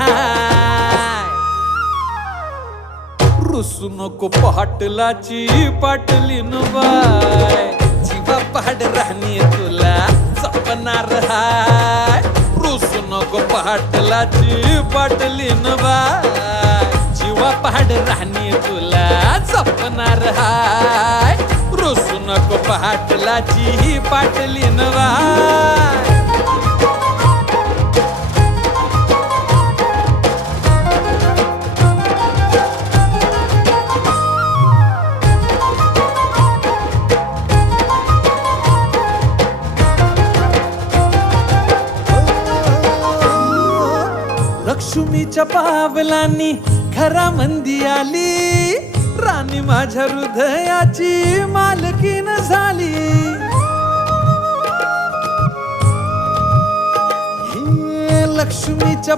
हाय. रुसू नको पाटलाची पाटलीन बाय, जीवा पाड राहणी तुला जपणार हाय. रुसू नको पाटलाची पाटलीन बाय, जीवा पाड राहणी तुला जपणार हाय. रुसू नको पाटलाची पाटलीन बाय. लक्ष्मीच्या पावलांनी घरामंदी आली, राणी माझ्या हृदयाची मालकीन झाली. हे लक्ष्मीच्या